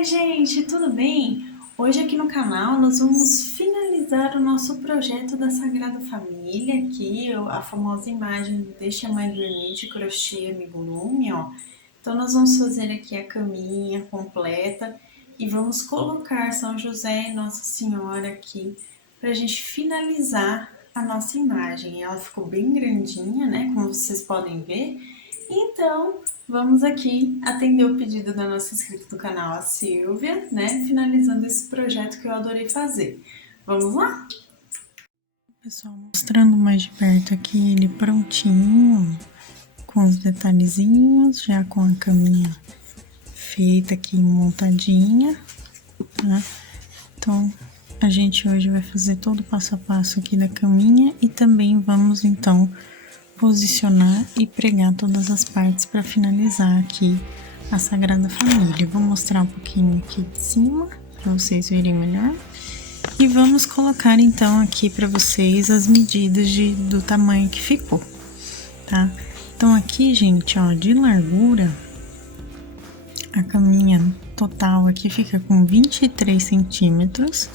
Oi, gente, tudo bem? Hoje aqui no canal nós vamos finalizar o nosso projeto da Sagrada Família, aqui a famosa imagem do Deixa a Mãe Dormir de crochê amigurumi, ó. Então nós vamos fazer aqui a caminha completa e vamos colocar São José e Nossa Senhora aqui para a gente finalizar a nossa imagem. Ela ficou bem grandinha, né, como vocês podem ver. Então, vamos aqui atender o pedido da nossa inscrita do canal, a Silvia, né? Finalizando esse projeto que eu adorei fazer. Vamos lá? Pessoal, mostrando mais de perto aqui ele prontinho, com os detalhezinhos, já com a caminha feita aqui, montadinha, tá? Então, a gente hoje vai fazer todo o passo a passo aqui da caminha e também vamos, então, posicionar e pregar todas as partes para finalizar aqui a Sagrada Família. Vou mostrar um pouquinho aqui de cima para vocês verem melhor. E vamos colocar então aqui para vocês as medidas do tamanho que ficou, tá? Então aqui, gente, ó, de largura, a caminha total aqui fica com 23 centímetros,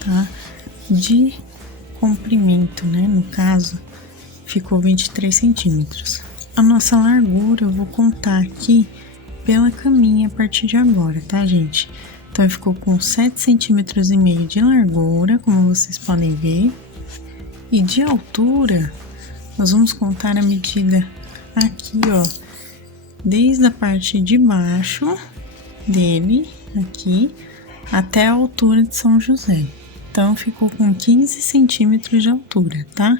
tá? De comprimento, né, no caso, ficou 23 centímetros. A nossa largura eu vou contar aqui pela caminha a partir de agora, tá, gente? Então, ficou com 7,5 centímetros de largura, como vocês podem ver. E de altura, nós vamos contar a medida aqui, ó, desde a parte de baixo dele, aqui, até a altura de São José. Então, ficou com 15 centímetros de altura, tá?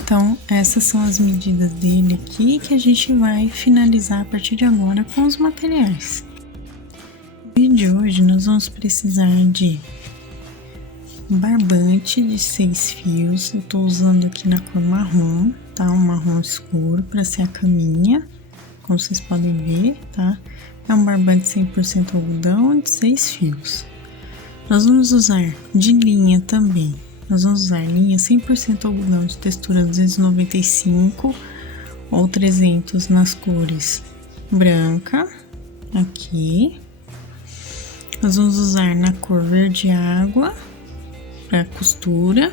Então, essas são as medidas dele aqui que a gente vai finalizar a partir de agora com os materiais. No vídeo de hoje, nós vamos precisar de um barbante de 6 fios. Eu tô usando aqui na cor marrom, tá? Um marrom escuro para ser a caminha, como vocês podem ver, tá? É um barbante 100% algodão de 6 fios. Nós vamos usar de linha também. Nós vamos usar linha 100% algodão de textura 295 ou 300 nas cores branca, aqui. Nós vamos usar na cor verde água para costura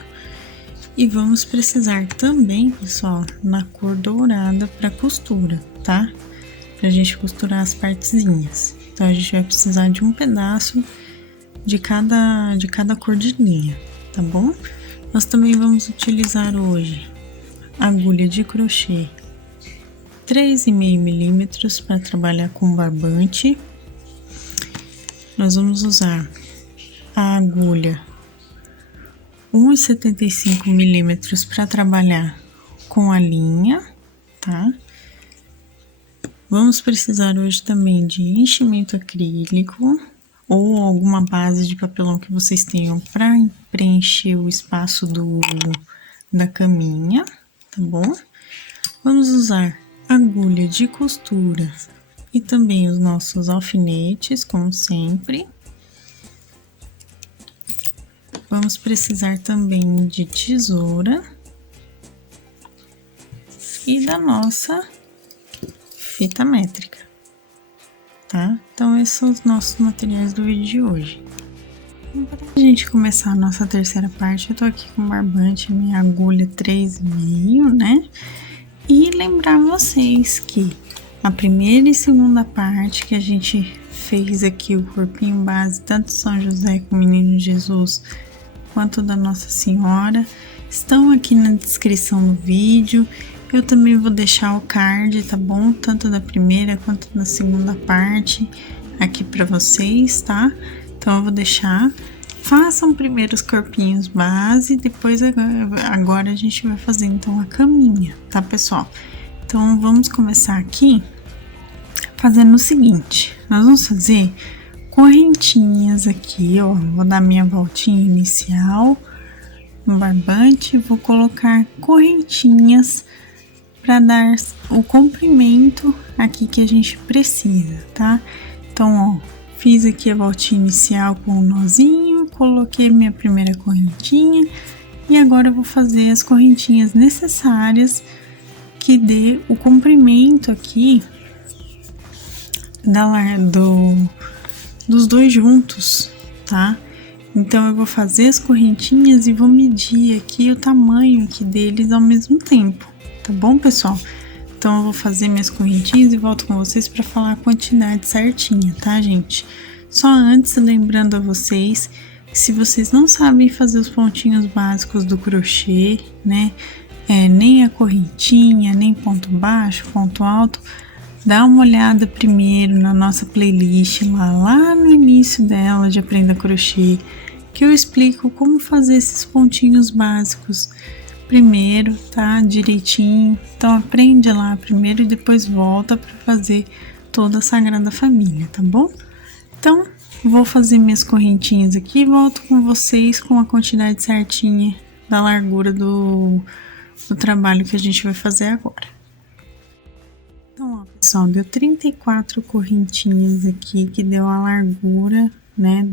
e vamos precisar também, pessoal, na cor dourada para costura, tá? Pra gente costurar as partezinhas. Então a gente vai precisar de um pedaço de cada cor de linha, tá bom? Nós também vamos utilizar hoje agulha de crochê 3,5 milímetros para trabalhar com barbante. Nós vamos usar a agulha 1,75 milímetros para trabalhar com a linha, tá? Vamos precisar hoje também de enchimento acrílico ou alguma base de papelão que vocês tenham para preencher o espaço da caminha, tá bom? Vamos usar agulha de costura e também os nossos alfinetes, como sempre. Vamos precisar também de tesoura e da nossa fita métrica, tá? Então, esses são os nossos materiais do vídeo de hoje. Para a gente começar a nossa terceira parte, eu tô aqui com o barbante, minha agulha 3,5, né? E lembrar vocês que a primeira e segunda parte que a gente fez aqui, o corpinho base, tanto São José com o Menino Jesus, quanto da Nossa Senhora, estão aqui na descrição do vídeo. Eu também vou deixar o card, tá bom? Tanto da primeira quanto da segunda parte aqui pra vocês, tá? Então, eu vou deixar. Façam primeiro os corpinhos base, depois agora a gente vai fazer, então, a caminha, tá, pessoal? Então, vamos começar aqui fazendo o seguinte. Nós vamos fazer correntinhas aqui, ó. Vou dar minha voltinha inicial no barbante, vou colocar correntinhas para dar o comprimento aqui que a gente precisa, tá? Então, ó, fiz aqui a voltinha inicial com o nozinho, coloquei minha primeira correntinha e agora eu vou fazer as correntinhas necessárias que dê o comprimento aqui dos dois juntos, tá? Então eu vou fazer as correntinhas e vou medir aqui o tamanho aqui deles ao mesmo tempo, tá bom, pessoal? Então eu vou fazer minhas correntinhas e volto com vocês para falar a quantidade certinha, tá, gente? Só antes, lembrando a vocês que se vocês não sabem fazer os pontinhos básicos do crochê, né? Nem a correntinha, nem ponto baixo, ponto alto, dá uma olhada primeiro na nossa playlist lá no início dela de Aprenda Crochê, que eu explico como fazer esses pontinhos básicos primeiro, tá? Direitinho. Então aprende lá primeiro e depois volta para fazer toda a Sagrada Família, tá bom? Então vou fazer minhas correntinhas aqui e volto com vocês com a quantidade certinha da largura do trabalho que a gente vai fazer agora. Então, ó, pessoal, deu 34 correntinhas aqui, que deu a largura, né,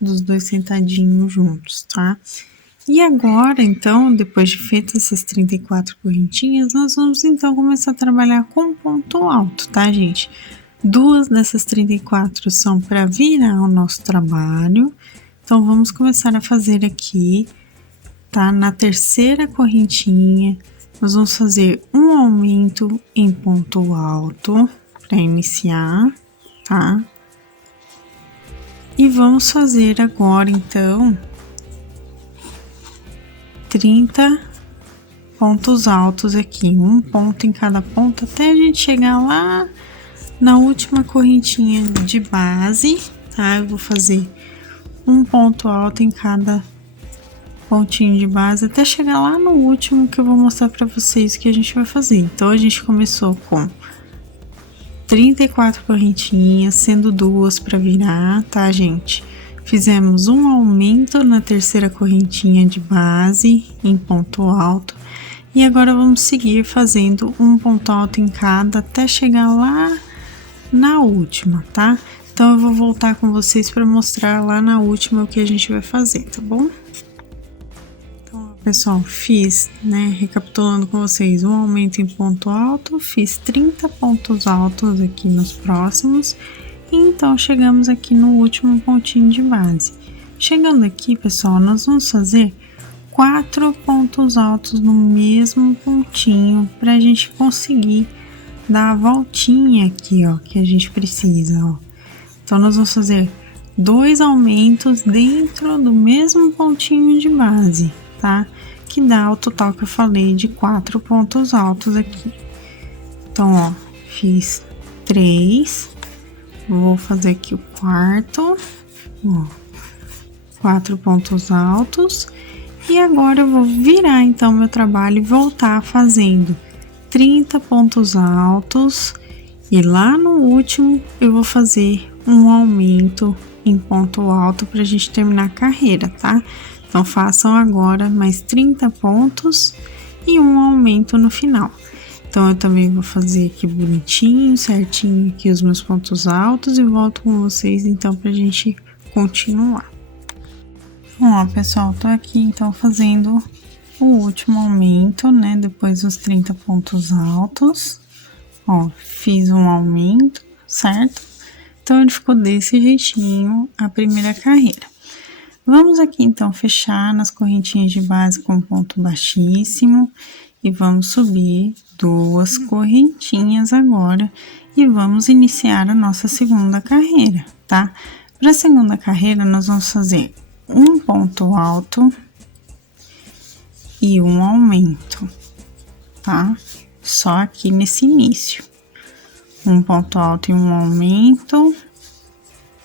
dos dois sentadinhos juntos, tá? E agora, então, depois de feitas essas 34 correntinhas, nós vamos, então, começar a trabalhar com ponto alto, tá, gente? 2 dessas 34 são para virar o nosso trabalho, então, vamos começar a fazer aqui, tá? Na terceira correntinha, nós vamos fazer um aumento em ponto alto para iniciar, tá? E vamos fazer agora, então, 30 pontos altos aqui, um ponto em cada ponta, até a gente chegar lá na última correntinha de base, tá? Eu vou fazer um ponto alto em cada pontinho de base até chegar lá no último que eu vou mostrar para vocês que a gente vai fazer. Então a gente começou com 34 correntinhas, sendo 2 para virar, tá, gente? Fizemos um aumento na terceira correntinha de base em ponto alto e agora vamos seguir fazendo um ponto alto em cada até chegar lá na última, tá? Então eu vou voltar com vocês para mostrar lá na última o que a gente vai fazer, tá bom? Pessoal, fiz, né, recapitulando com vocês, um aumento em ponto alto, fiz 30 pontos altos aqui nos próximos, e então chegamos aqui no último pontinho de base. Chegando aqui, pessoal, nós vamos fazer 4 pontos altos no mesmo pontinho, para a gente conseguir dar a voltinha aqui, ó, que a gente precisa, ó. Então, nós vamos fazer 2 aumentos dentro do mesmo pontinho de base, tá? Que dá o total que eu falei de 4 pontos altos aqui. Então, ó, fiz 3, vou fazer aqui o quarto, ó, 4 pontos altos, e agora eu vou virar então meu trabalho e voltar fazendo 30 pontos altos, e lá no último eu vou fazer um aumento em ponto alto pra gente terminar a carreira, tá? Então, façam agora mais 30 pontos e um aumento no final. Então, eu também vou fazer aqui bonitinho, certinho aqui os meus pontos altos e volto com vocês, então, pra gente continuar. Bom, ó, pessoal, tô aqui, então, fazendo o último aumento, né, depois dos 30 pontos altos. Ó, fiz um aumento, certo? Então, ele ficou desse jeitinho a primeira carreira. Vamos aqui, então, fechar nas correntinhas de base com ponto baixíssimo e vamos subir 2 correntinhas agora e vamos iniciar a nossa segunda carreira, tá? Para a segunda carreira, nós vamos fazer um ponto alto e um aumento, tá? Só aqui nesse início. Um ponto alto e um aumento,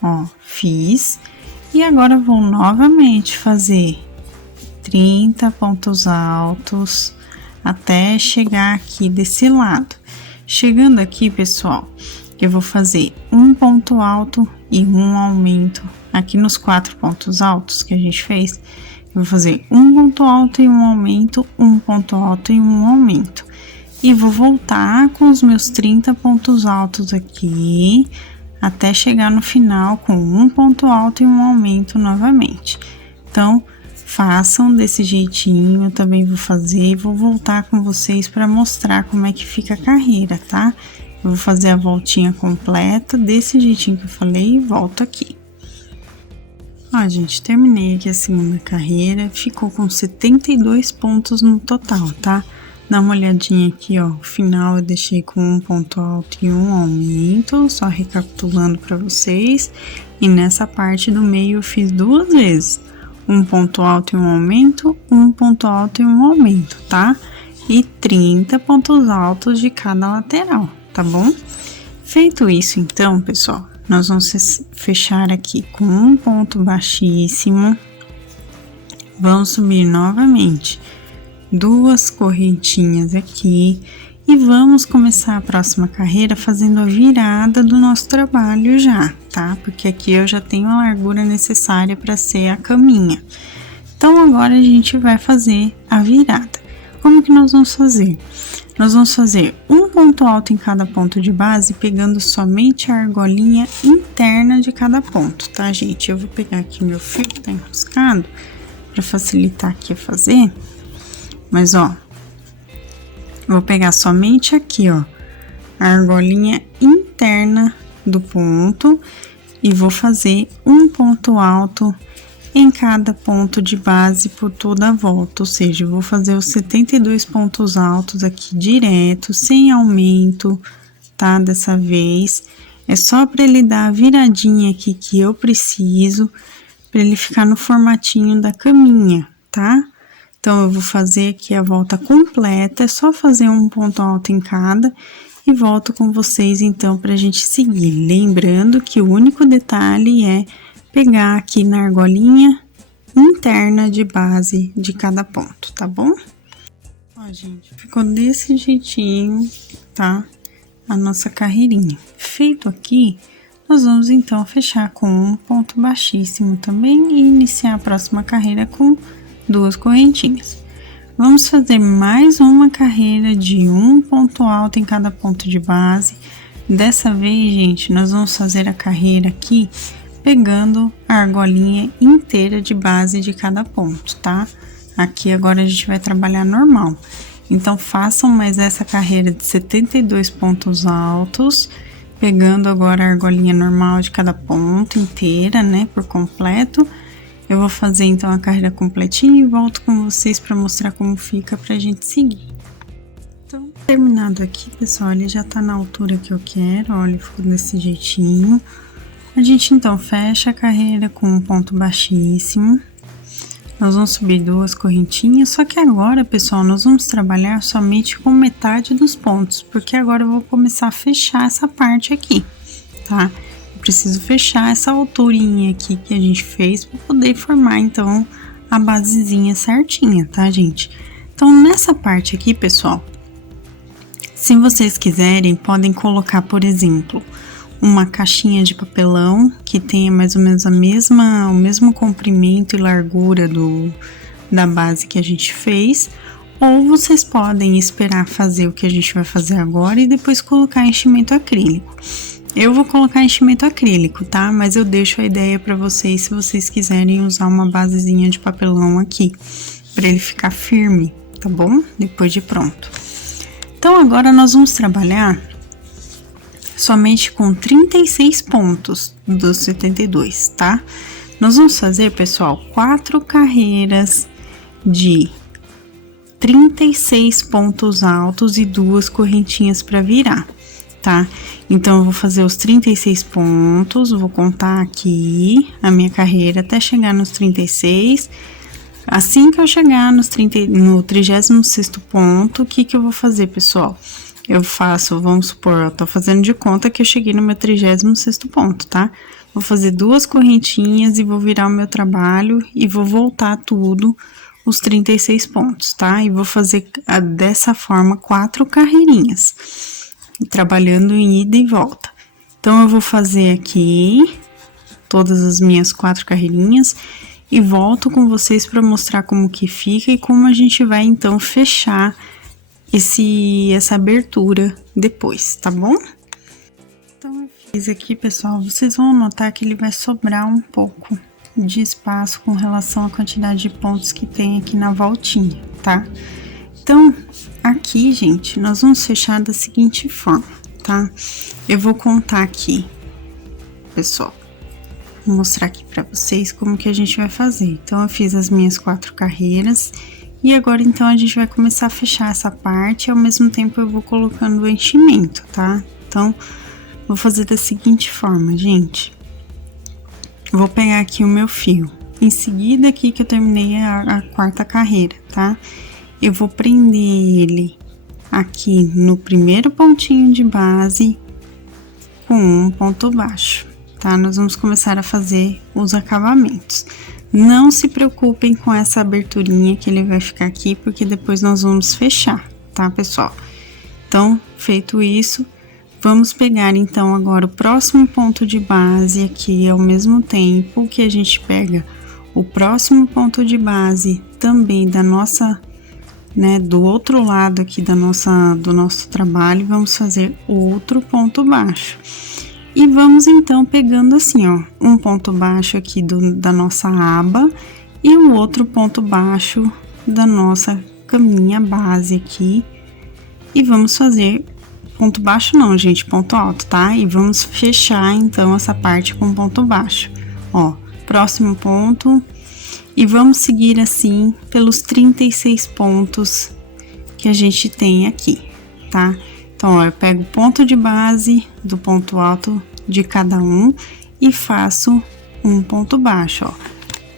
ó, fiz. E agora vou novamente fazer 30 pontos altos até chegar aqui desse lado. Chegando aqui, pessoal, eu vou fazer um ponto alto e um aumento. Aqui nos 4 pontos altos que a gente fez, eu vou fazer um ponto alto e um aumento, um ponto alto e um aumento. E vou voltar com os meus 30 pontos altos aqui, até chegar no final com um ponto alto e um aumento novamente. Então, façam desse jeitinho, eu também vou fazer e vou voltar com vocês para mostrar como é que fica a carreira, tá? Eu vou fazer a voltinha completa, desse jeitinho que eu falei, e volto aqui. Ó, gente, terminei aqui a segunda carreira, ficou com 72 pontos no total, tá? Dá uma olhadinha aqui, ó, o final eu deixei com um ponto alto e um aumento, só recapitulando para vocês. E nessa parte do meio eu fiz duas vezes, um ponto alto e um aumento, um ponto alto e um aumento, tá? E 30 pontos altos de cada lateral, tá bom? Feito isso, então, pessoal, nós vamos fechar aqui com um ponto baixíssimo, vamos subir novamente duas correntinhas aqui e vamos começar a próxima carreira fazendo a virada do nosso trabalho já, tá? Porque aqui eu já tenho a largura necessária para ser a caminha. Então, agora a gente vai fazer a virada. Como que nós vamos fazer? Nós vamos fazer um ponto alto em cada ponto de base, pegando somente a argolinha interna de cada ponto, tá, gente? Eu vou pegar aqui meu fio que tá enroscado, para facilitar aqui a fazer. Mas, ó, vou pegar somente aqui, ó, a argolinha interna do ponto e vou fazer um ponto alto em cada ponto de base por toda a volta, ou seja, eu vou fazer os 72 pontos altos aqui direto, sem aumento, tá? Dessa vez, é só para ele dar a viradinha aqui que eu preciso, para ele ficar no formatinho da caminha, tá? Então, eu vou fazer aqui a volta completa, é só fazer um ponto alto em cada e volto com vocês, então, pra gente seguir. Lembrando que o único detalhe é pegar aqui na argolinha interna de base de cada ponto, tá bom? Ó, gente, ficou desse jeitinho, tá? A nossa carreirinha. Feito aqui, nós vamos então fechar com um ponto baixíssimo também e iniciar a próxima carreira com duas correntinhas. Vamos fazer mais uma carreira de um ponto alto em cada ponto de base. Dessa vez, gente, nós vamos fazer a carreira aqui pegando a argolinha inteira de base de cada ponto, tá? Aqui agora a gente vai trabalhar normal. Então, façam mais essa carreira de 72 pontos altos, pegando agora a argolinha normal de cada ponto inteira, né, por completo. Eu vou fazer então a carreira completinha e volto com vocês para mostrar como fica pra gente seguir. Então, terminado aqui, pessoal, ele já tá na altura que eu quero, olha, ficou desse jeitinho. A gente então fecha a carreira com um ponto baixíssimo. Nós vamos subir duas correntinhas, só que agora, pessoal, nós vamos trabalhar somente com metade dos pontos, porque agora eu vou começar a fechar essa parte aqui, tá? Eu preciso fechar essa alturinha aqui que a gente fez para poder formar, então, a basezinha certinha, tá, gente? Então, nessa parte aqui, pessoal, se vocês quiserem, podem colocar, por exemplo, uma caixinha de papelão que tenha mais ou menos o mesmo comprimento e largura da base que a gente fez, ou vocês podem esperar fazer o que a gente vai fazer agora e depois colocar enchimento acrílico. Eu vou colocar enchimento acrílico, tá? Mas eu deixo a ideia para vocês se vocês quiserem usar uma basezinha de papelão aqui, para ele ficar firme, tá bom? Depois de pronto. Então, agora nós vamos trabalhar somente com 36 pontos dos 72, tá? Nós vamos fazer, pessoal, 4 carreiras de 36 pontos altos e 2 correntinhas para virar, tá? Então, eu vou fazer os 36 pontos, vou contar aqui a minha carreira até chegar nos 36. Assim que eu chegar no 36º ponto, o que que eu vou fazer, pessoal? Eu faço, vamos supor, eu tô fazendo de conta que eu cheguei no meu 36º ponto, tá? Vou fazer 2 correntinhas e vou virar o meu trabalho e vou voltar tudo, os 36 pontos, tá? E vou fazer dessa forma 4 carreirinhas, trabalhando em ida e volta. Então, eu vou fazer aqui todas as minhas 4 carreirinhas e volto com vocês para mostrar como que fica e como a gente vai, então, fechar essa abertura depois, tá bom? Então, eu fiz aqui, pessoal, vocês vão notar que ele vai sobrar um pouco de espaço com relação à quantidade de pontos que tem aqui na voltinha, tá? Então, aqui, gente, nós vamos fechar da seguinte forma. tá? Eu vou contar aqui, pessoal, vou mostrar aqui pra vocês como que a gente vai fazer. Então, eu fiz as minhas 4 carreiras e agora, então, a gente vai começar a fechar essa parte e ao mesmo tempo eu vou colocando o enchimento, tá? Então, vou fazer da seguinte forma, gente. Vou pegar aqui o meu fio. Em seguida, aqui que eu terminei a 4ª carreira, tá? Eu vou prender ele aqui no primeiro pontinho de base com um ponto baixo, tá? Nós vamos começar a fazer os acabamentos. Não se preocupem com essa aberturinha que ele vai ficar aqui, porque depois nós vamos fechar, tá, pessoal? Então, feito isso, vamos pegar então agora o próximo ponto de base aqui ao mesmo tempo que a gente pega o próximo ponto de base também da nossa, né, do outro lado aqui do nosso trabalho, vamos fazer outro ponto baixo. E vamos então pegando assim, ó, um ponto baixo aqui da nossa aba e um outro ponto baixo da nossa caminha base aqui. E vamos fazer ponto baixo não, gente, ponto alto, tá? E vamos fechar então essa parte com ponto baixo. Ó, próximo ponto. E vamos seguir assim pelos 36 pontos que a gente tem aqui, tá? Então, ó, eu pego o ponto de base do ponto alto de cada um e faço um ponto baixo, ó.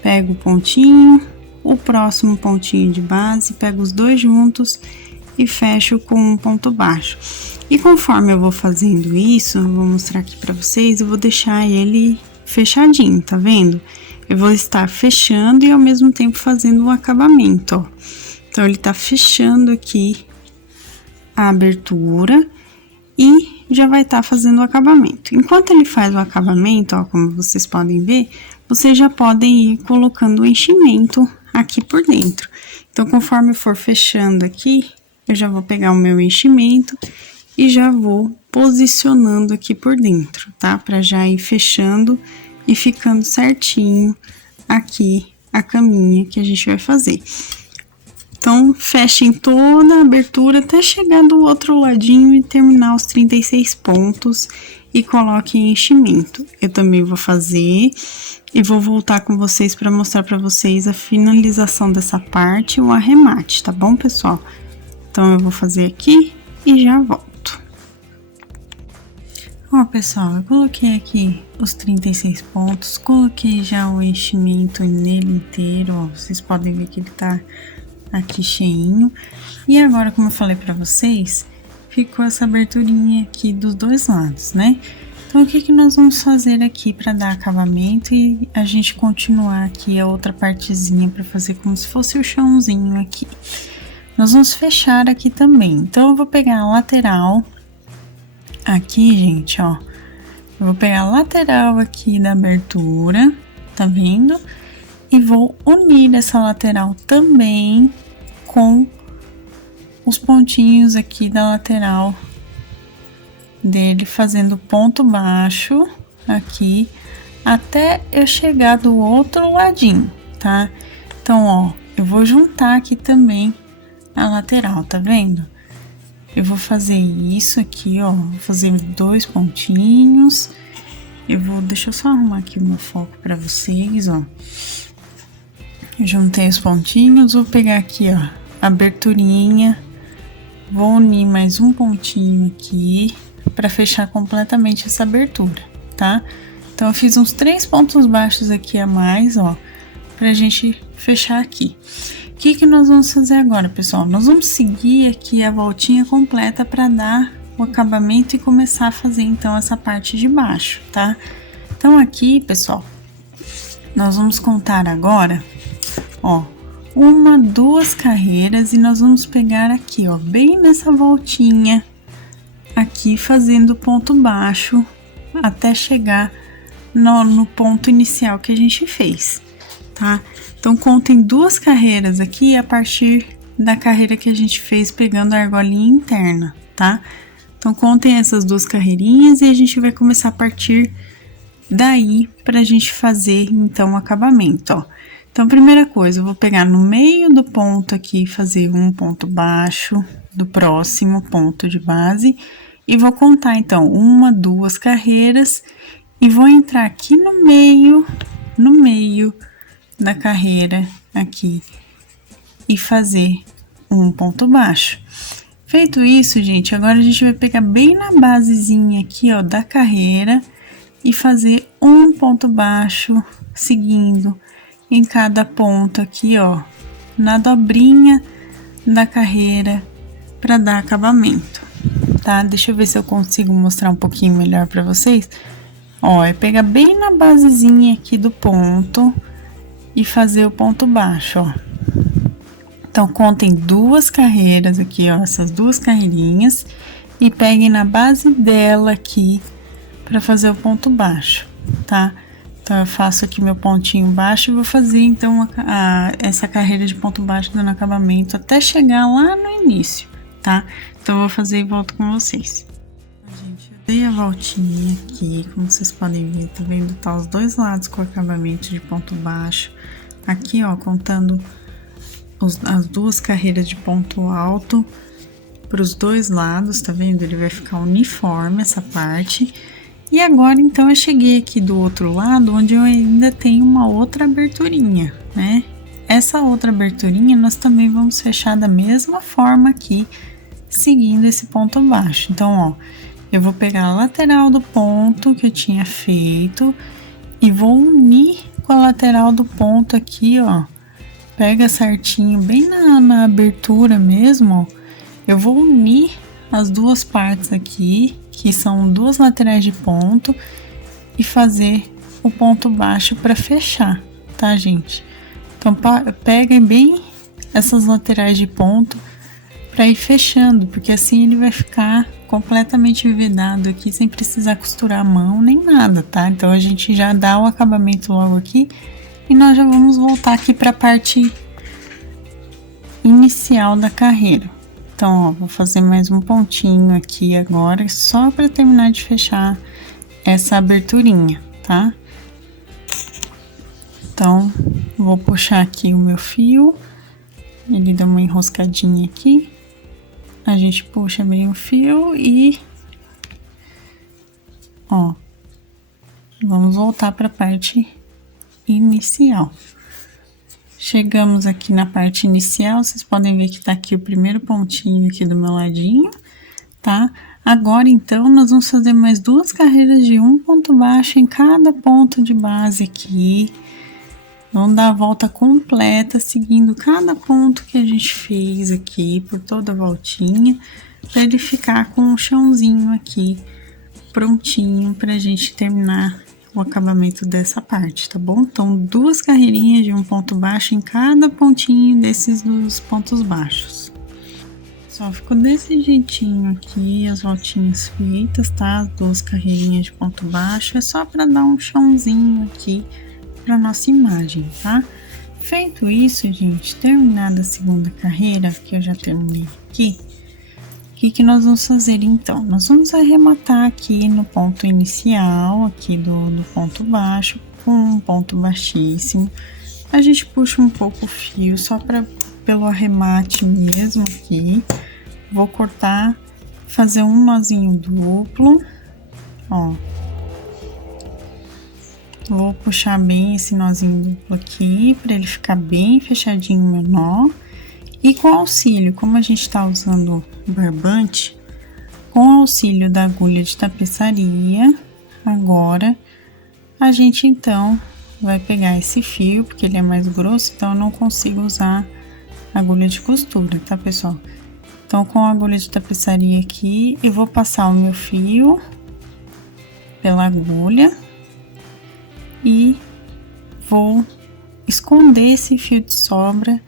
Pego o pontinho, o próximo pontinho de base, pego os dois juntos e fecho com um ponto baixo. E conforme eu vou fazendo isso, eu vou mostrar aqui pra vocês, eu vou deixar ele fechadinho, tá vendo? Eu vou estar fechando e ao mesmo tempo fazendo o acabamento, ó. Então, ele tá fechando aqui a abertura e já vai estar fazendo o acabamento. Enquanto ele faz o acabamento, ó, como vocês podem ver, vocês já podem ir colocando o enchimento aqui por dentro. Então, conforme eu for fechando aqui, eu já vou pegar o meu enchimento e já vou posicionando aqui por dentro, tá? Pra já ir fechando e ficando certinho aqui a caminha que a gente vai fazer. Então, fechem toda a abertura até chegar do outro ladinho e terminar os 36 pontos e coloquem enchimento. Eu também vou fazer e vou voltar com vocês para mostrar para vocês a finalização dessa parte e o arremate, tá bom, pessoal? Então, eu vou fazer aqui e já volto. Ó, pessoal, eu coloquei aqui os 36 pontos, coloquei já o enchimento nele inteiro, ó, vocês podem ver que ele tá aqui cheinho. E agora, como eu falei pra vocês, ficou essa aberturinha aqui dos dois lados, né? Então, o que que nós vamos fazer aqui pra dar acabamento e a gente continuar aqui a outra partezinha pra fazer como se fosse o chãozinho aqui. Nós vamos fechar aqui também. Então, eu vou pegar a lateral aqui, gente, ó. Eu vou pegar a lateral aqui da abertura, tá vendo? E vou unir essa lateral também com os pontinhos aqui da lateral dele, fazendo ponto baixo aqui, até eu chegar do outro ladinho, tá? Então, ó, eu vou juntar aqui também a lateral, tá vendo? Eu vou fazer isso aqui, ó, vou fazer 2 pontinhos. Deixa eu só arrumar aqui o meu foco pra vocês, ó. Juntei os pontinhos, vou pegar aqui, ó, a aberturinha, vou unir mais um pontinho aqui pra fechar completamente essa abertura, tá? Então, eu fiz uns 3 pontos baixos aqui a mais, ó, pra gente fechar aqui. O que que nós vamos fazer agora, pessoal? Nós vamos seguir aqui a voltinha completa pra dar o acabamento e começar a fazer, então, essa parte de baixo, tá? Então, aqui, pessoal, nós vamos contar agora, ó, 1, 2 carreiras e nós vamos pegar aqui, ó, bem nessa voltinha aqui, fazendo ponto baixo até chegar no ponto inicial que a gente fez, tá? Então, contem 2 carreiras aqui a partir da carreira que a gente fez pegando a argolinha interna, tá? Então, contem essas 2 carreirinhas e a gente vai começar a partir daí pra gente fazer, então, o acabamento, ó. Então, primeira coisa, eu vou pegar no meio do ponto aqui e fazer um ponto baixo do próximo ponto de base e vou contar então 1, 2 carreiras e vou entrar aqui no meio da carreira aqui e fazer um ponto baixo. Feito isso, gente, agora a gente vai pegar bem na basezinha aqui, ó, da carreira e fazer um ponto baixo seguindo em cada ponto aqui, ó, na dobrinha da carreira para dar acabamento, tá? Deixa eu ver se eu consigo mostrar um pouquinho melhor para vocês. Ó, é pegar bem na basezinha aqui do ponto e fazer o ponto baixo, ó. Então, contem 2 carreiras aqui, ó, essas 2 carreirinhas e peguem na base dela aqui para fazer o ponto baixo, tá? Então, eu faço aqui meu pontinho baixo e vou fazer, então, essa carreira de ponto baixo dando acabamento até chegar lá no início, tá? Então, eu vou fazer e volto com vocês. Gente, eu dei a voltinha aqui, como vocês podem ver, tá vendo? Tá os 2 lados com acabamento de ponto baixo. Aqui, ó, contando as 2 carreiras de ponto alto para os 2 lados, tá vendo? Ele vai ficar uniforme essa parte. E agora, então, eu cheguei aqui do outro lado, onde eu ainda tenho uma outra aberturinha, né? Essa outra aberturinha, nós também vamos fechar da mesma forma aqui, seguindo esse ponto baixo. Então, ó, eu vou pegar a lateral do ponto que eu tinha feito e vou unir com a lateral do ponto aqui, ó. Pega certinho, bem na abertura mesmo, ó. Eu vou unir as 2 partes aqui, que são 2 laterais de ponto, e fazer o ponto baixo para fechar, tá, gente? Então, peguem bem essas laterais de ponto para ir fechando, porque assim ele vai ficar completamente vedado aqui, sem precisar costurar a mão nem nada, tá? Então, a gente já dá o acabamento logo aqui e nós já vamos voltar aqui para a parte inicial da carreira. Então, ó, vou fazer mais um pontinho aqui agora, só para terminar de fechar essa aberturinha, tá? Então, vou puxar aqui o meu fio, ele dá uma enroscadinha aqui, a gente puxa bem o fio e, ó, vamos voltar para a parte inicial. Chegamos aqui na parte inicial, vocês podem ver que tá aqui o primeiro pontinho aqui do meu ladinho, tá? Agora, então, nós vamos fazer mais 2 carreiras de um ponto baixo em cada ponto de base aqui. Vamos dar a volta completa, seguindo cada ponto que a gente fez aqui, por toda a voltinha, para ele ficar com um chãozinho aqui, prontinho pra gente terminar o acabamento dessa parte, tá bom? Então, 2 carreirinhas de um ponto baixo em cada pontinho desses 2 pontos baixos. Só ficou desse jeitinho aqui, as voltinhas feitas, tá? As 2 carreirinhas de ponto baixo, é só para dar um chãozinho aqui para nossa imagem, tá? Feito isso, gente, terminada a segunda carreira, que eu já terminei aqui, o que nós vamos fazer então? Nós vamos arrematar aqui no ponto inicial, aqui do ponto baixo, com um ponto baixíssimo. A gente puxa um pouco o fio, só pelo arremate mesmo aqui. Vou cortar, fazer um nozinho duplo, ó. Vou puxar bem esse nozinho duplo aqui, para ele ficar bem fechadinho meu nó. E com auxílio, como a gente tá usando barbante, com auxílio da agulha de tapeçaria, agora a gente então vai pegar esse fio, porque ele é mais grosso, então eu não consigo usar agulha de costura, tá, pessoal? Então, com a agulha de tapeçaria aqui, eu vou passar o meu fio pela agulha e vou esconder esse fio de sobra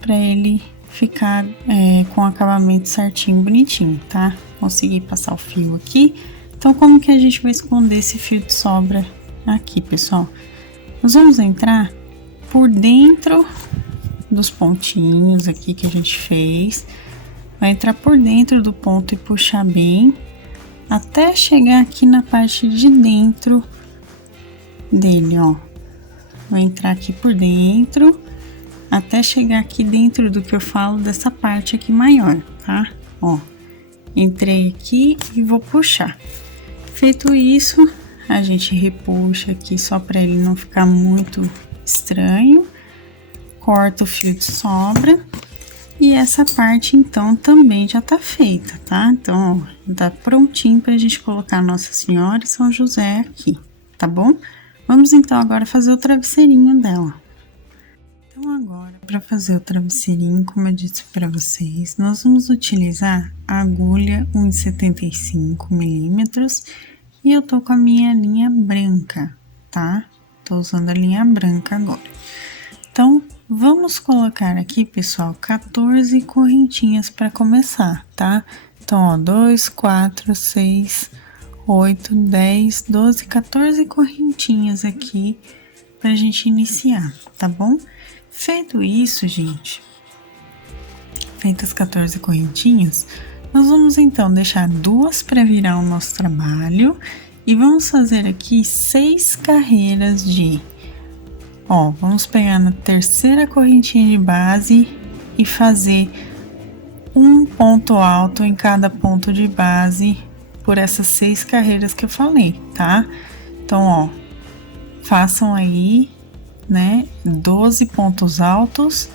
para ele ficar com o acabamento certinho, bonitinho, tá? Consegui passar o fio aqui. Então, como que a gente vai esconder esse fio de sobra aqui, pessoal? Nós vamos entrar por dentro dos pontinhos aqui que a gente fez. Vai entrar por dentro do ponto e puxar bem, até chegar aqui na parte de dentro dele, ó. Vou entrar aqui por dentro, até chegar aqui dentro do que eu falo dessa parte aqui maior, tá? Ó, Entrei aqui e vou puxar. Feito isso, a gente repuxa aqui só para ele não ficar muito estranho. Corta o fio de sobra. E essa parte, então, também já tá feita, tá? Então, ó, tá prontinho pra gente colocar Nossa Senhora e São José aqui, tá bom? Vamos, então, agora fazer o travesseirinho dela. Então, agora, para fazer o travesseirinho, como eu disse para vocês, nós vamos utilizar a agulha 1,75 milímetros e eu tô com a minha linha branca, tá? Tô usando a linha branca agora. Então, vamos colocar aqui, pessoal, 14 correntinhas para começar, tá? Então, ó, 2, 4, 6, 8, 10, 12, 14 correntinhas aqui pra gente iniciar, tá bom? Feito isso, gente, feitas 14 correntinhas, nós vamos então deixar 2 para virar o nosso trabalho e vamos fazer aqui 6 carreiras de... Ó, vamos pegar na terceira correntinha de base e fazer um ponto alto em cada ponto de base por essas 6 carreiras que eu falei, tá? Então, ó, façam aí, né, 12 pontos altos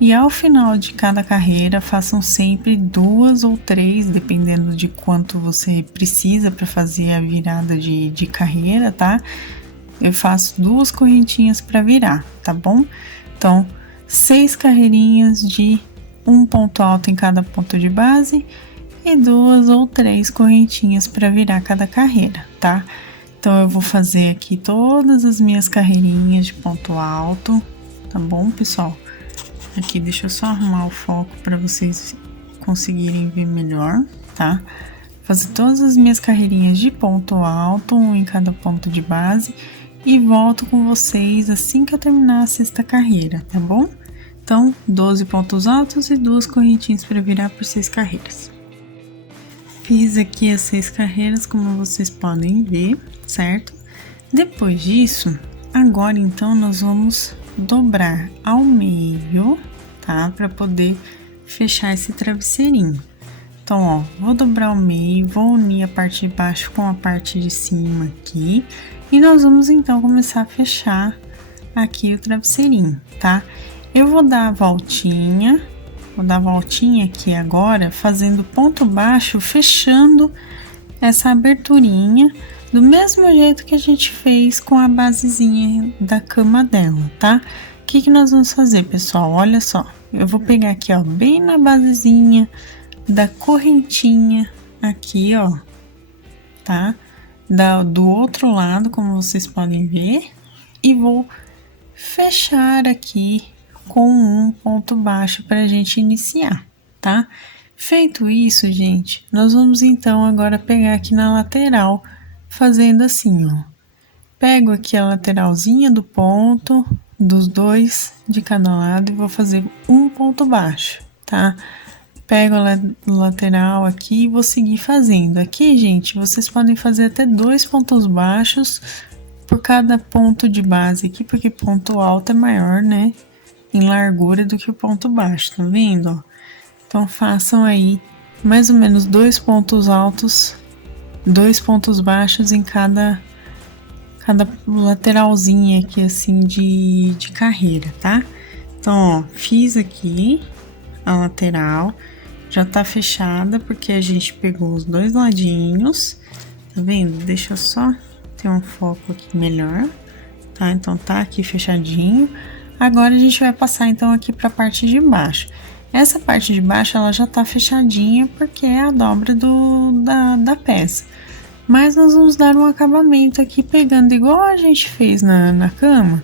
e ao final de cada carreira façam sempre 2 ou 3, dependendo de quanto você precisa para fazer a virada de carreira, tá? Eu faço 2 correntinhas para virar, tá bom? Então, 6 carreirinhas de um ponto alto em cada ponto de base e 2 ou 3 correntinhas para virar cada carreira, tá? Então, eu vou fazer aqui todas as minhas carreirinhas de ponto alto, tá bom, pessoal? Aqui, deixa eu só arrumar o foco para vocês conseguirem ver melhor, tá? Fazer todas as minhas carreirinhas de ponto alto, um em cada ponto de base, e volto com vocês assim que eu terminar a sexta carreira, tá bom? Então, 12 pontos altos e 2 correntinhas para virar por 6 carreiras. Fiz aqui as 6 carreiras, como vocês podem ver, certo? Depois disso, agora então nós vamos dobrar ao meio, tá? Para poder fechar esse travesseirinho. Então, ó, vou dobrar ao meio, vou unir a parte de baixo com a parte de cima aqui. E nós vamos, então, começar a fechar aqui o travesseirinho, tá? Eu vou dar a voltinha aqui agora, fazendo ponto baixo, fechando essa aberturinha, do mesmo jeito que a gente fez com a basezinha da cama dela, tá? O que nós vamos fazer, pessoal? Olha só, eu vou pegar aqui, ó, bem na basezinha da correntinha aqui, ó, tá? Do outro lado, como vocês podem ver, e vou fechar aqui com um ponto baixo para a gente iniciar, tá? Feito isso, gente, nós vamos então agora pegar aqui na lateral, fazendo assim, ó. Pego aqui a lateralzinha do ponto, dos 2 de cada lado, e vou fazer um ponto baixo, tá? Pego a lateral aqui e vou seguir fazendo. Aqui, gente, vocês podem fazer até 2 pontos baixos por cada ponto de base aqui, porque ponto alto é maior, né, em largura do que o ponto baixo, tá vendo, ó? Então, façam aí mais ou menos 2 pontos altos, 2 pontos baixos em cada lateralzinha aqui, assim, de carreira, tá? Então, ó, fiz aqui a lateral, já tá fechada, porque a gente pegou os 2 ladinhos, tá vendo? Deixa eu só ter um foco aqui melhor, tá? Então, tá aqui fechadinho. Agora, a gente vai passar, então, aqui pra parte de baixo. Essa parte de baixo, ela já tá fechadinha, porque é a dobra da peça. Mas nós vamos dar um acabamento aqui, pegando igual a gente fez na cama.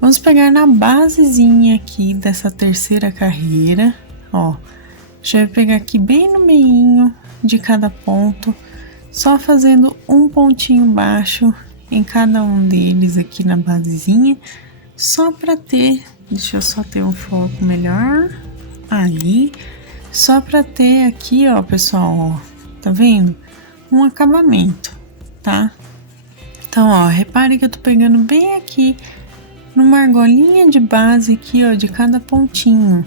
Vamos pegar na basezinha aqui dessa terceira carreira, ó. Já vai pegar aqui bem no meinho de cada ponto, só fazendo um pontinho baixo em cada um deles aqui na basezinha, só para ter, deixa eu só ter um foco melhor, aí, só para ter aqui, ó, pessoal, ó, tá vendo? Um acabamento, tá? Então, ó, repare que eu tô pegando bem aqui, numa argolinha de base aqui, ó, de cada pontinho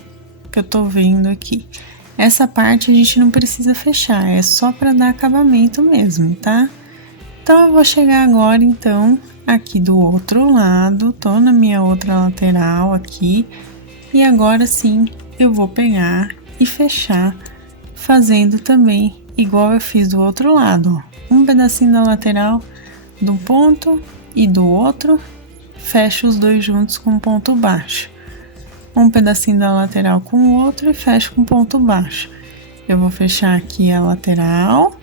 que eu tô vendo aqui. Essa parte a gente não precisa fechar, é só para dar acabamento mesmo, tá? Então eu vou chegar agora então aqui do outro lado, tô na minha outra lateral aqui, e agora sim eu vou pegar e fechar, fazendo também igual eu fiz do outro lado, ó. Um pedacinho da lateral do ponto e do outro, fecho os dois juntos com ponto baixo. Um pedacinho da lateral com o outro e fecho com ponto baixo. Eu vou fechar aqui a lateral.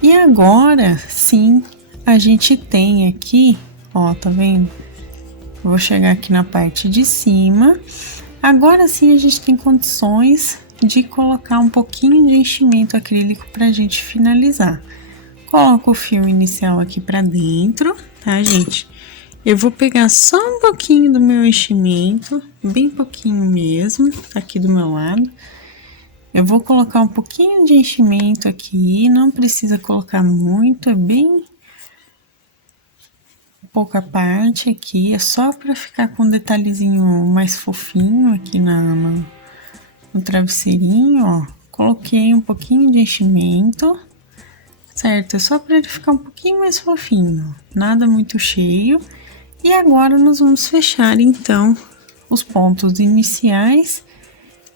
E agora sim, a gente tem aqui, ó, tá vendo? Vou chegar aqui na parte de cima. Agora sim a gente tem condições de colocar um pouquinho de enchimento acrílico pra gente finalizar. Coloco o fio inicial aqui pra dentro, tá, gente? Eu vou pegar só um pouquinho do meu enchimento, bem pouquinho mesmo, tá aqui do meu lado. Eu vou colocar um pouquinho de enchimento aqui, não precisa colocar muito, é bem pouca parte aqui, é só para ficar com um detalhezinho mais fofinho aqui no travesseirinho, ó. Coloquei um pouquinho de enchimento, certo? É só para ele ficar um pouquinho mais fofinho, nada muito cheio. E agora nós vamos fechar então os pontos iniciais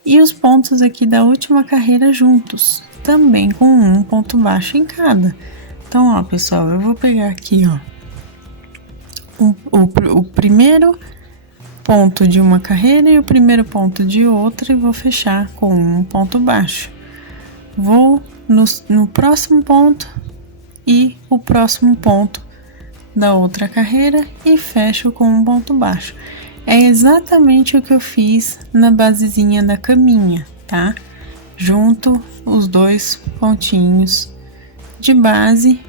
e os pontos aqui da última carreira juntos, também com um ponto baixo em cada. Então, ó, pessoal, eu vou pegar aqui, ó, o primeiro ponto de uma carreira e o primeiro ponto de outra e vou fechar com um ponto baixo. Vou no próximo ponto e o próximo ponto da outra carreira e fecho com um ponto baixo. É exatamente o que eu fiz na basezinha da caminha, tá? Junto os dois pontinhos de base,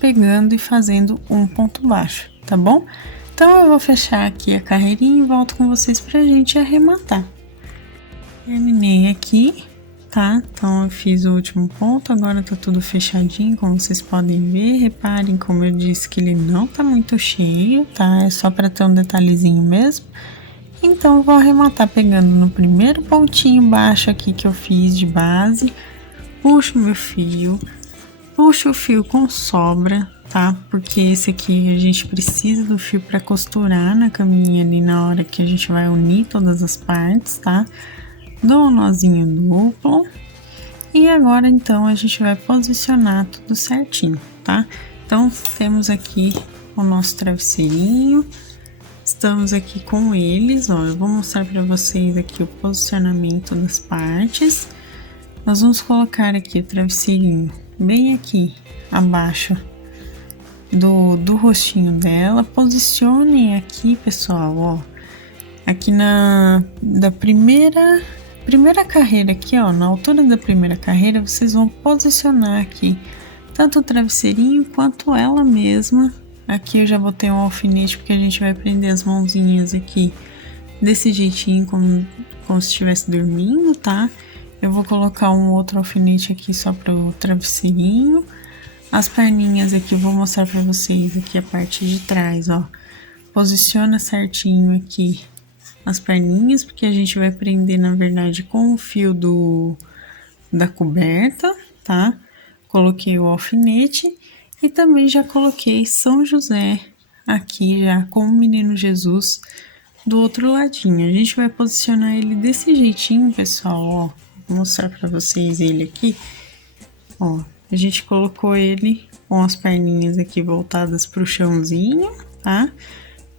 pegando e fazendo um ponto baixo, tá bom? Então eu vou fechar aqui a carreirinha e volto com vocês pra gente arrematar. Terminei aqui, tá? Então eu fiz o último ponto, agora tá tudo fechadinho, como vocês podem ver. Reparem como eu disse que ele não tá muito cheio, tá? É só para ter um detalhezinho mesmo. Então eu vou arrematar pegando no primeiro pontinho baixo aqui que eu fiz de base, puxo meu fio, puxo o fio com sobra, tá? Porque esse aqui a gente precisa do fio para costurar na caminha ali na hora que a gente vai unir todas as partes, tá? Dou um nozinho duplo e agora então a gente vai posicionar tudo certinho, tá? Então temos aqui o nosso travesseirinho, estamos aqui com eles, ó. Eu vou mostrar para vocês aqui o posicionamento das partes. Nós vamos colocar aqui o travesseirinho bem aqui abaixo do rostinho dela. Posicionem aqui, pessoal, ó, aqui da primeira carreira aqui, ó, na altura da primeira carreira, vocês vão posicionar aqui tanto o travesseirinho quanto ela mesma. Aqui eu já botei um alfinete porque a gente vai prender as mãozinhas aqui desse jeitinho, como se estivesse dormindo, tá? Eu vou colocar um outro alfinete aqui só para o travesseirinho. As perninhas aqui, eu vou mostrar para vocês aqui a parte de trás, ó. Posiciona certinho aqui as perninhas, porque a gente vai prender, na verdade, com o fio da coberta, tá? Coloquei o alfinete e também já coloquei São José aqui já com o Menino Jesus do outro ladinho. A gente vai posicionar ele desse jeitinho, pessoal, ó. Vou mostrar pra vocês ele aqui, ó. A gente colocou ele com as perninhas aqui voltadas pro chãozinho, tá?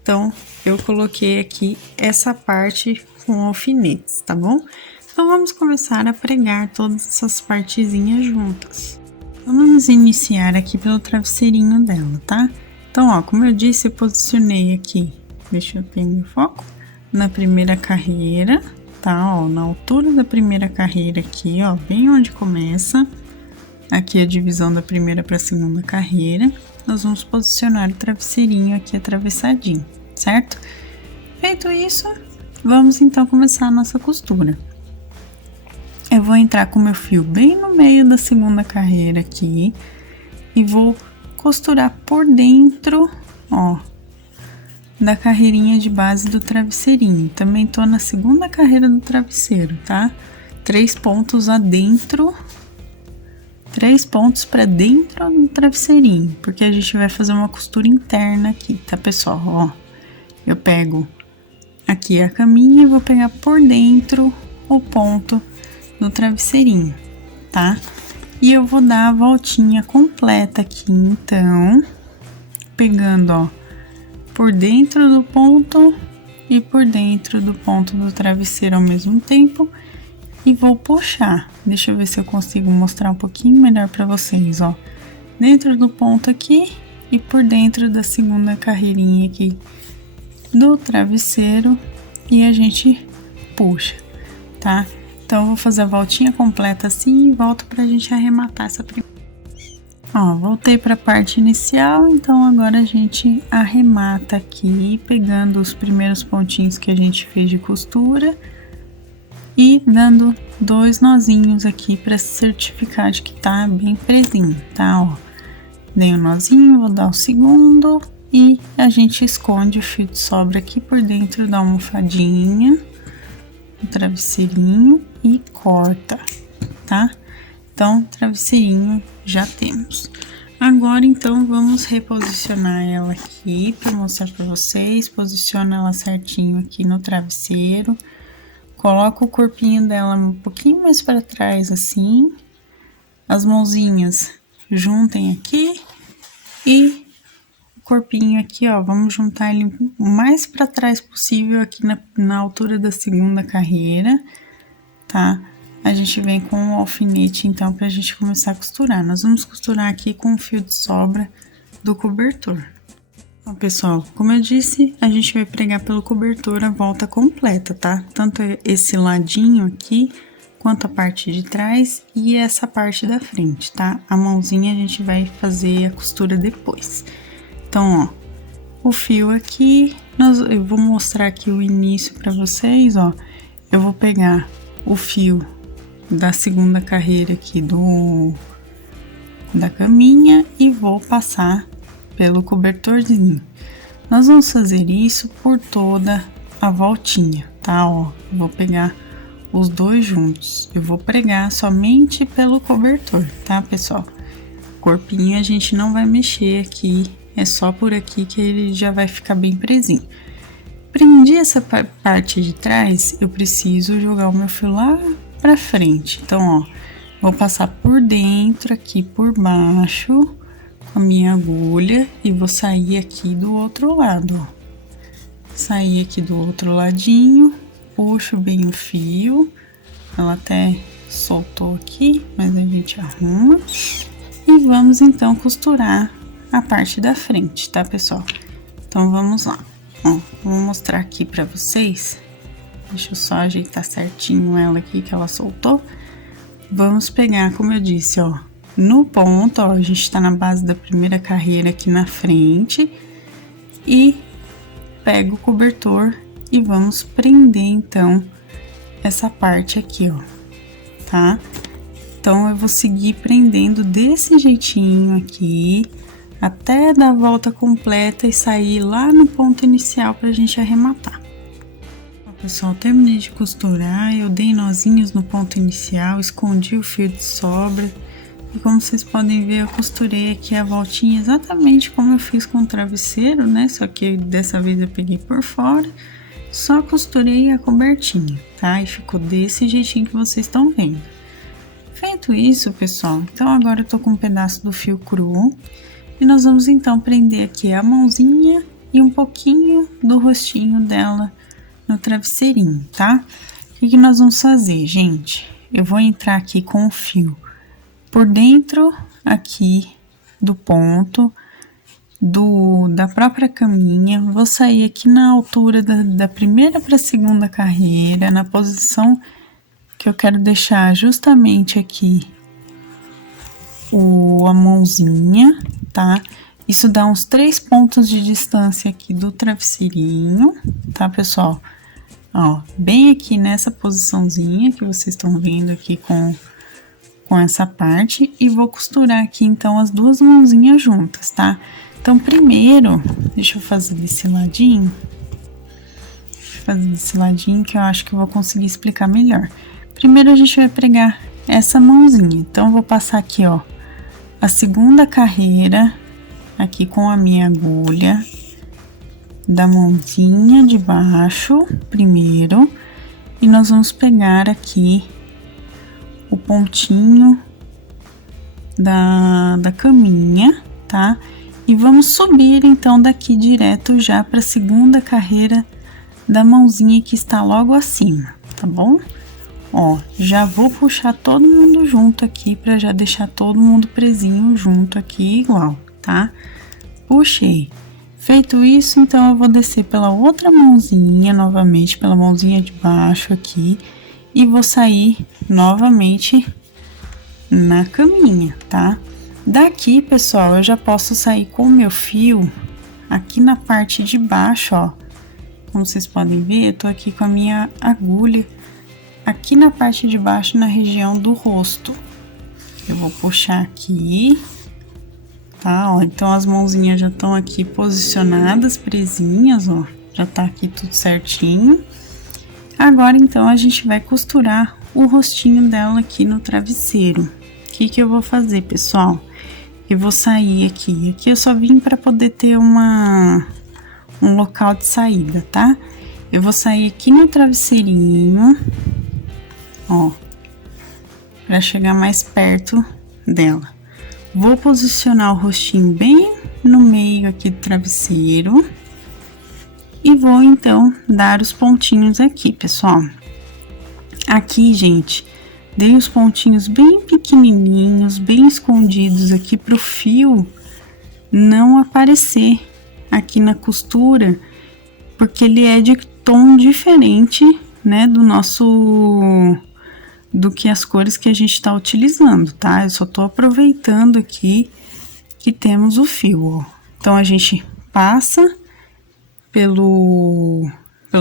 Então, eu coloquei aqui essa parte com alfinetes, tá bom? Então, vamos começar a pregar todas essas partezinhas juntas. Vamos iniciar aqui pelo travesseirinho dela, tá? Então, ó, como eu disse, eu posicionei aqui, deixa eu ter meu foco, na primeira carreira, tá? Ó, na altura da primeira carreira aqui, ó, bem onde começa, aqui a divisão da primeira para a segunda carreira, nós vamos posicionar o travesseirinho aqui atravessadinho, certo? Feito isso, vamos então começar a nossa costura. Eu vou entrar com meu fio bem no meio da segunda carreira aqui e vou costurar por dentro, ó, da carreirinha de base do travesseirinho. Também tô na segunda carreira do travesseiro, tá? 3 pontos adentro, 3 pontos para dentro do travesseirinho, porque a gente vai fazer uma costura interna aqui, tá, pessoal? Ó, eu pego aqui a caminha e vou pegar por dentro o ponto do travesseirinho, tá? E eu vou dar a voltinha completa aqui, então, pegando, ó, por dentro do ponto e por dentro do ponto do travesseiro ao mesmo tempo, e vou puxar. Deixa eu ver se eu consigo mostrar um pouquinho melhor para vocês, ó. Dentro do ponto aqui e por dentro da segunda carreirinha aqui do travesseiro, e a gente puxa, tá? Então, eu vou fazer a voltinha completa assim e volto pra gente arrematar essa primeira. Ó, voltei pra parte inicial, então agora a gente arremata aqui, pegando os primeiros pontinhos que a gente fez de costura e dando 2 nozinhos aqui pra se certificar de que tá bem presinho, tá? Ó, dei um nozinho, vou dar o segundo e a gente esconde o fio de sobra aqui por dentro da almofadinha, o travesseirinho, e corta, tá? Então, travesseirinho já temos. Agora, então, vamos reposicionar ela aqui para mostrar para vocês. Posiciona ela certinho aqui no travesseiro. Coloca o corpinho dela um pouquinho mais para trás, assim. As mãozinhas juntem aqui e o corpinho aqui, ó, vamos juntar ele o mais para trás possível aqui na altura da segunda carreira, tá? A gente vem com o alfinete, então, pra gente começar a costurar. Nós vamos costurar aqui com o fio de sobra do cobertor. Ó, pessoal, como eu disse, a gente vai pregar pelo cobertor a volta completa, tá? Tanto esse ladinho aqui, quanto a parte de trás e essa parte da frente, tá? A mãozinha a gente vai fazer a costura depois. Então, ó, o fio aqui, eu vou mostrar aqui o início pra vocês, ó. Eu vou pegar o fio da segunda carreira aqui da caminha e vou passar pelo cobertorzinho. Nós vamos fazer isso por toda a voltinha, tá? Ó, vou pegar os dois juntos. Eu vou pregar somente pelo cobertor, tá, pessoal? Corpinho a gente não vai mexer aqui, é só por aqui que ele já vai ficar bem presinho. Prendi essa parte de trás, eu preciso jogar o meu fio lá pra frente. Então, ó, vou passar por dentro aqui, por baixo, com a minha agulha e vou sair aqui do outro lado, ó. Sair aqui do outro ladinho, puxo bem o fio, ela até soltou aqui, mas a gente arruma. E vamos, então, costurar a parte da frente, tá, pessoal? Então, vamos lá. Ó, vou mostrar aqui pra vocês. Deixa eu só ajeitar certinho ela aqui, que ela soltou. Vamos pegar, como eu disse, ó, no ponto, ó, a gente tá na base da primeira carreira aqui na frente. E pego o cobertor e vamos prender, então, essa parte aqui, ó, tá? Então, eu vou seguir prendendo desse jeitinho aqui, até dar a volta completa e sair lá no ponto inicial pra gente arrematar. Ó, pessoal, terminei de costurar, eu dei nozinhos no ponto inicial, escondi o fio de sobra. E como vocês podem ver, eu costurei aqui a voltinha exatamente como eu fiz com o travesseiro, né? Só que dessa vez eu peguei por fora, só costurei a cobertinha, tá? E ficou desse jeitinho que vocês estão vendo. Feito isso, pessoal, então agora eu tô com um pedaço do fio cru. E nós vamos, então, prender aqui a mãozinha e um pouquinho do rostinho dela no travesseirinho, tá? O que nós vamos fazer, gente? Eu vou entrar aqui com o fio por dentro aqui do ponto da própria caminha. Vou sair aqui na altura da primeira para a segunda carreira, na posição que eu quero deixar justamente aqui a mãozinha, tá? Isso dá uns 3 pontos de distância aqui do travesseirinho, tá, pessoal? Ó, bem aqui nessa posiçãozinha que vocês estão vendo aqui com essa parte, e vou costurar aqui, então, as duas mãozinhas juntas, tá? Então, primeiro, deixa eu fazer desse ladinho. Deixa eu fazer desse ladinho que eu acho que eu vou conseguir explicar melhor. Primeiro a gente vai pregar essa mãozinha. Então, eu vou passar aqui, ó, a segunda carreira aqui com a minha agulha da mãozinha de baixo primeiro, e nós vamos pegar aqui o pontinho da caminha, tá? E vamos subir então daqui direto já para a segunda carreira da mãozinha que está logo acima, tá bom? Ó, já vou puxar todo mundo junto aqui para já deixar todo mundo presinho junto aqui igual, tá? Puxei. Feito isso, então eu vou descer pela outra mãozinha novamente, pela mãozinha de baixo aqui, e vou sair novamente na caminha, tá? Daqui, pessoal, eu já posso sair com o meu fio aqui na parte de baixo, ó. Como vocês podem ver, eu tô aqui com a minha agulha aqui na parte de baixo, na região do rosto. Eu vou puxar aqui, tá? Ó, então as mãozinhas já estão aqui posicionadas, presinhas, ó. Já tá aqui tudo certinho. Agora, então, a gente vai costurar o rostinho dela aqui no travesseiro. O que eu vou fazer, pessoal? Eu vou sair aqui. Aqui eu só vim para poder ter um local de saída, tá? Eu vou sair aqui no travesseirinho, ó, para chegar mais perto dela. Vou posicionar o rostinho bem no meio aqui do travesseiro e vou então dar os pontinhos aqui, pessoal. Aqui, gente, dei os pontinhos bem pequenininhos, bem escondidos aqui pro fio não aparecer aqui na costura, porque ele é de tom diferente, né, do que as cores que a gente tá utilizando, tá? Eu só tô aproveitando aqui que temos o fio, ó. Então, a gente passa pelo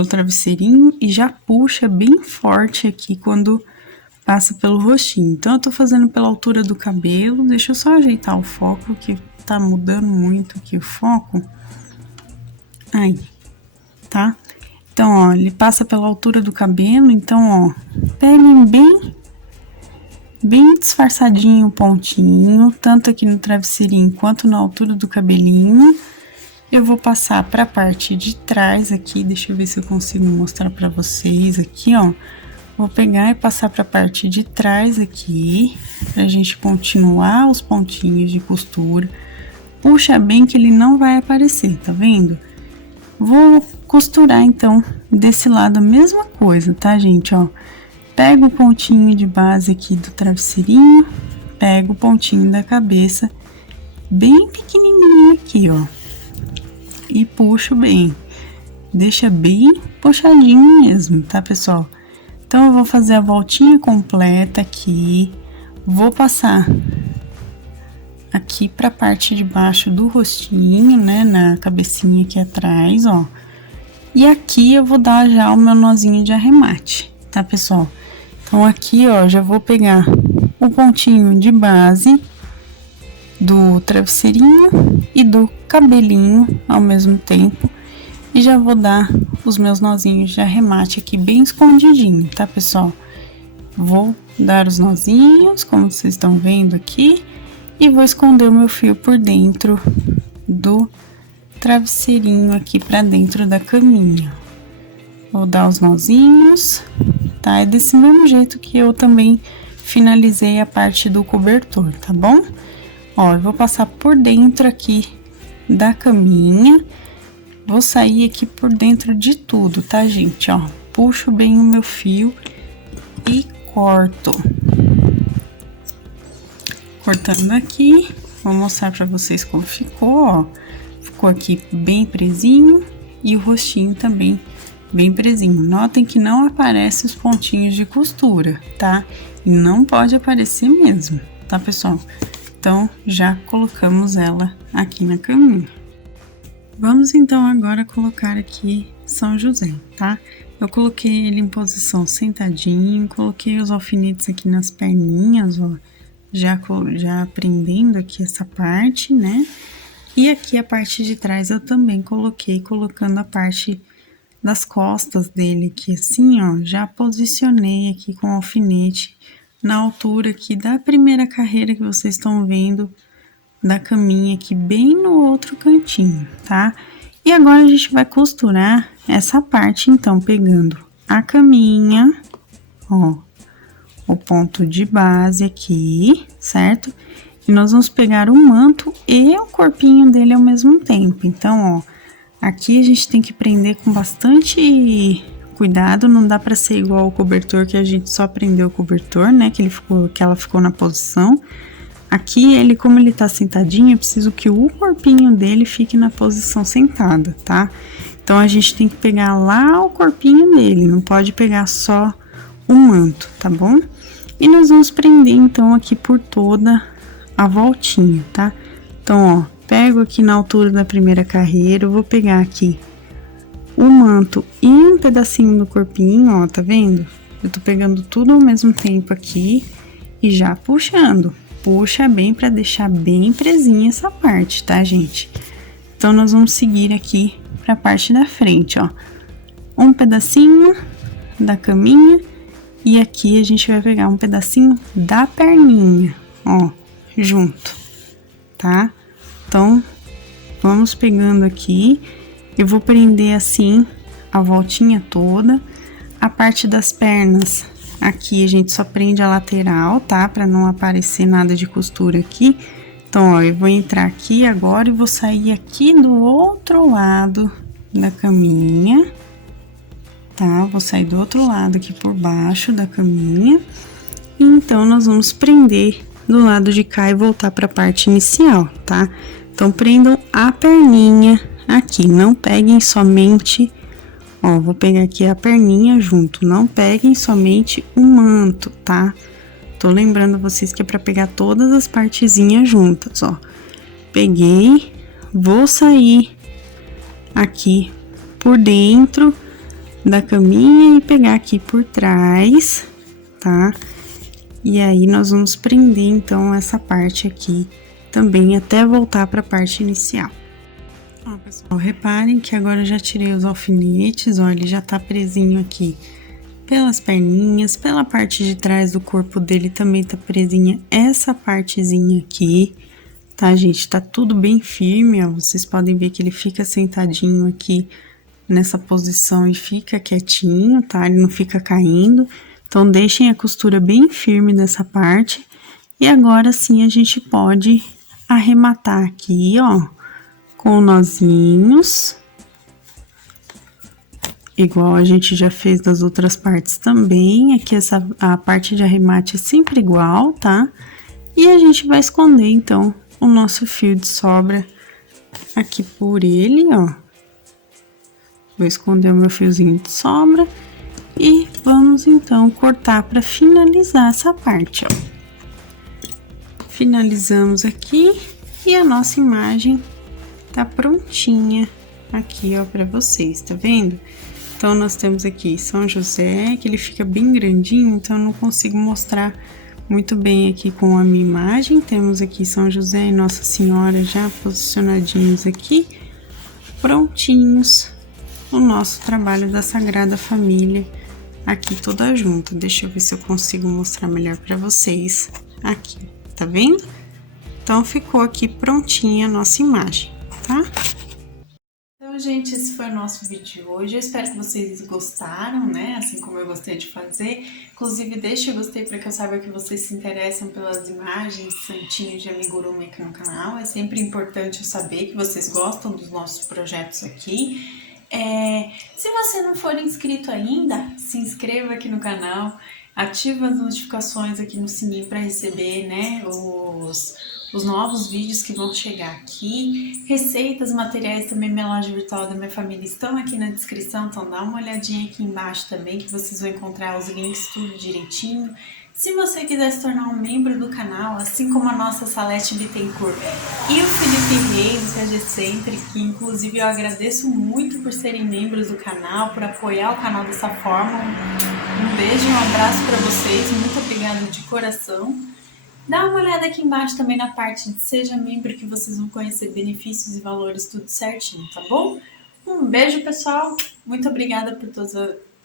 travesseirinho e já puxa bem forte aqui quando passa pelo rostinho. Então, eu tô fazendo pela altura do cabelo. Deixa eu só ajeitar o foco, que tá mudando muito aqui o foco. Aí, tá? Então, ó, ele passa pela altura do cabelo. Então, ó, peguem bem disfarçadinho o pontinho, tanto aqui no travesseirinho quanto na altura do cabelinho. Eu vou passar para a parte de trás aqui, deixa eu ver se eu consigo mostrar para vocês aqui, ó. Vou pegar e passar para a parte de trás aqui, pra gente continuar os pontinhos de costura. Puxa bem que ele não vai aparecer, tá vendo? Vou costurar então desse lado a mesma coisa, tá, gente, ó. Pego o pontinho de base aqui do travesseirinho, pego o pontinho da cabeça, bem pequenininho aqui, ó. E puxo bem, deixa bem puxadinho mesmo, tá, pessoal? Então, eu vou fazer a voltinha completa aqui, vou passar aqui pra parte de baixo do rostinho, né, na cabecinha aqui atrás, ó. E aqui eu vou dar já o meu nozinho de arremate, tá, pessoal? Então, aqui, ó, já vou pegar o pontinho de base do travesseirinho e do cabelinho ao mesmo tempo, e já vou dar os meus nozinhos de arremate aqui bem escondidinho, tá, pessoal? Vou dar os nozinhos, como vocês estão vendo aqui, e vou esconder o meu fio por dentro do travesseirinho aqui pra dentro da caminha. Vou dar os nozinhos, tá? É desse mesmo jeito que eu também finalizei a parte do cobertor, tá bom? Ó, eu vou passar por dentro aqui da caminha, vou sair aqui por dentro de tudo, tá, gente? Ó, puxo bem o meu fio e corto. Cortando aqui, vou mostrar pra vocês como ficou, ó. Ficou aqui bem presinho e o rostinho também bem presinho. Notem que não aparecem os pontinhos de costura, tá? E não pode aparecer mesmo, tá, pessoal? Então, já colocamos ela aqui na caminha. Vamos, então, agora colocar aqui São José, tá? Eu coloquei ele em posição sentadinho, coloquei os alfinetes aqui nas perninhas, ó. Já prendendo aqui essa parte, né? E aqui a parte de trás eu também coloquei, colocando a parte das costas dele aqui, assim, ó, já posicionei aqui com o alfinete na altura aqui da primeira carreira que vocês estão vendo da caminha aqui bem no outro cantinho, tá? E agora a gente vai costurar essa parte, então, pegando a caminha, ó, o ponto de base aqui, certo? E nós vamos pegar o manto e o corpinho dele ao mesmo tempo. Então, ó, aqui a gente tem que prender com bastante cuidado, não dá para ser igual o cobertor que a gente só prendeu o cobertor, né? Que ela ficou na posição. Aqui, ele, como ele tá sentadinho, eu preciso que o corpinho dele fique na posição sentada, tá? Então, a gente tem que pegar lá o corpinho dele, não pode pegar só o manto, tá bom? E nós vamos prender, então, aqui por toda a voltinha, tá? Então, ó, pego aqui na altura da primeira carreira, eu vou pegar aqui o manto e um pedacinho do corpinho, ó, tá vendo? Eu tô pegando tudo ao mesmo tempo aqui e já puxando. Puxa bem para deixar bem presinha essa parte, tá, gente? Então, nós vamos seguir aqui pra parte da frente, ó. Um pedacinho da caminha e aqui a gente vai pegar um pedacinho da perninha, ó, junto, tá? Então, vamos pegando aqui. Eu vou prender assim a voltinha toda. A parte das pernas, aqui a gente só prende a lateral, tá? Pra não aparecer nada de costura aqui. Então, ó, eu vou entrar aqui agora e vou sair aqui do outro lado da caminha, tá? Vou sair do outro lado aqui por baixo da caminha. E então, nós vamos prender do lado de cá e voltar pra parte inicial, tá? Então, prendam a perninha aqui, não peguem somente, ó, vou pegar aqui a perninha junto, não peguem somente o manto, tá? Tô lembrando vocês que é pra pegar todas as partezinhas juntas, ó. Peguei, vou sair aqui por dentro da caminha e pegar aqui por trás, tá? E aí, nós vamos prender, então, essa parte aqui também até voltar pra parte inicial. Ó, pessoal, reparem que agora eu já tirei os alfinetes, ó, ele já tá presinho aqui pelas perninhas, pela parte de trás do corpo dele também tá presinha essa partezinha aqui, tá, gente? Tá tudo bem firme, ó, vocês podem ver que ele fica sentadinho aqui nessa posição e fica quietinho, tá? Ele não fica caindo. Então, deixem a costura bem firme nessa parte. E agora sim, a gente pode arrematar aqui, ó, com nozinhos. Igual a gente já fez das outras partes também. Aqui a parte de arremate é sempre igual, tá? E a gente vai esconder, então, o nosso fio de sobra aqui por ele, ó. Vou esconder o meu fiozinho de sobra. E vamos, então, cortar para finalizar essa parte, ó. Finalizamos aqui e a nossa imagem tá prontinha aqui, ó, para vocês, tá vendo? Então, nós temos aqui São José, que ele fica bem grandinho, então eu não consigo mostrar muito bem aqui com a minha imagem. Temos aqui São José e Nossa Senhora já posicionadinhos aqui, prontinhos, o nosso trabalho da Sagrada Família aqui toda junta. Deixa eu ver se eu consigo mostrar melhor para vocês aqui, tá vendo? Então, ficou aqui prontinha a nossa imagem, tá? Então, gente, esse foi o nosso vídeo de hoje. Eu espero que vocês gostaram, né? Assim como eu gostei de fazer. Inclusive, deixa o gostei para que eu saiba que vocês se interessam pelas imagens santinhos de amigurumi aqui no canal. É sempre importante eu saber que vocês gostam dos nossos projetos aqui. Se você não for inscrito ainda, se inscreva aqui no canal. Ativa as notificações aqui no sininho para receber, né, os novos vídeos que vão chegar aqui. Receitas, materiais também, minha loja virtual da minha família estão aqui na descrição, então dá uma olhadinha aqui embaixo também, que vocês vão encontrar os links tudo direitinho. Se você quiser se tornar um membro do canal, assim como a nossa Salete Bittencourt e o Felipe Reis, do CG Centric, que inclusive eu agradeço muito por serem membros do canal, por apoiar o canal dessa forma. Um beijo, um abraço para vocês, muito obrigada de coração. Dá uma olhada aqui embaixo também na parte de Seja Membro, que vocês vão conhecer benefícios e valores tudo certinho, tá bom? Um beijo, pessoal. Muito obrigada por todos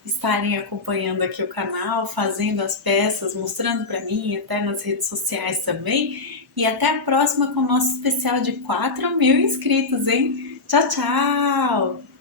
estarem acompanhando aqui o canal, fazendo as peças, mostrando para mim, até nas redes sociais também. E até a próxima com o nosso especial de 4.000 inscritos, hein? Tchau, tchau!